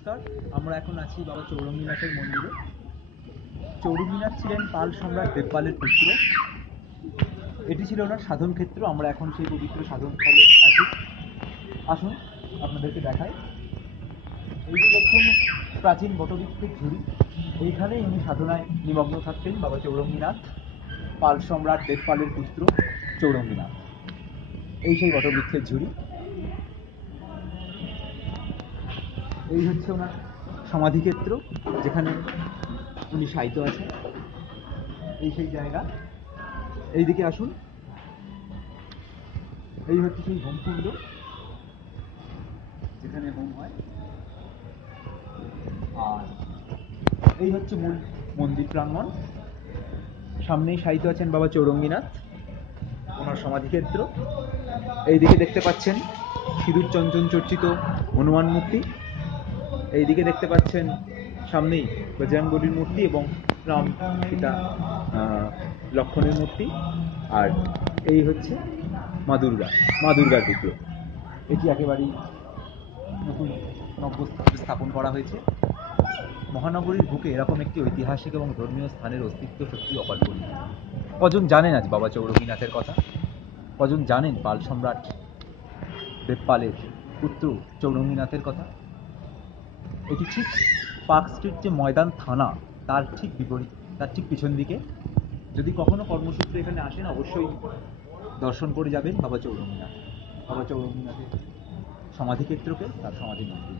নমস্কার, আমরা এখন আছি বাবা চৌরঙ্গীনাথের মন্দিরে। চৌরঙ্গীনাথ ছিলেন পাল সম্রাট দেবপালের পুত্র। এটি ছিল ওনার সাধন ক্ষেত্র। আমরা এখন সেই পবিত্র সাধন স্থলে আছি। আসুন আপনাদেরকে দেখাই। এই যে দেখছেন প্রাচীন বটবৃক্ষের ঝুড়ি, এইখানে ইনি সাধনায় নিমগ্ন থাকতেন বাবা চৌরঙ্গীনাথ, পাল সম্রাট দেবপালের পুত্র চৌরঙ্গীনাথ। এই সেই বটবৃক্ষের ঝুড়ি। এই হচ্ছে ওনার সমাধিক্ষেত্র, যেখানে উনি শায়িত আছেন। এই সেই জায়গা। এইদিকে আসুন। এই হচ্ছে সেই হোমকুণ্ড, যেখানে হোম হয়। আর এই হচ্ছে মূল মন্দির প্রাঙ্গণ। সামনেই শায়িত আছেন বাবা চৌরঙ্গীনাথ, ওনার সমাধিক্ষেত্র। এইদিকে দেখতে পাচ্ছেন সিঁদুর চঞ্চন চর্চিত হনুমান মূর্তি। এইদিকে দেখতে পাচ্ছেন সামনেই বজরংবলীর মূর্তি এবং রাম সীতা লক্ষণের মূর্তি। আর এই হচ্ছে মা দুর্গার বিগ্রহ। এটি একেবারেই নতুন নব্যভাবে স্থাপন করা হয়েছে। মহানগরীর বুকে এরকম একটি ঐতিহাসিক এবং ধর্মীয় স্থানের অস্তিত্ব সত্যি অকল্পনীয়। কজন জানেন আজ বাবা চৌরঙ্গীনাথের কথা? কজন জানেন পাল সম্রাট দেবপালের পুত্র চৌরঙ্গীনাথের কথা? এটি ঠিক পার্ক স্ট্রিট যে ময়দান থানা, তার ঠিক বিপরীত, তার ঠিক পিছন দিকে। যদি কখনো কর্মসূত্রে এখানে আসেন, অবশ্যই দর্শন করে যাবেন বাবা চৌরঙ্গীনাথের সমাধিক্ষেত্রকে, তার সমাধি মন্দির।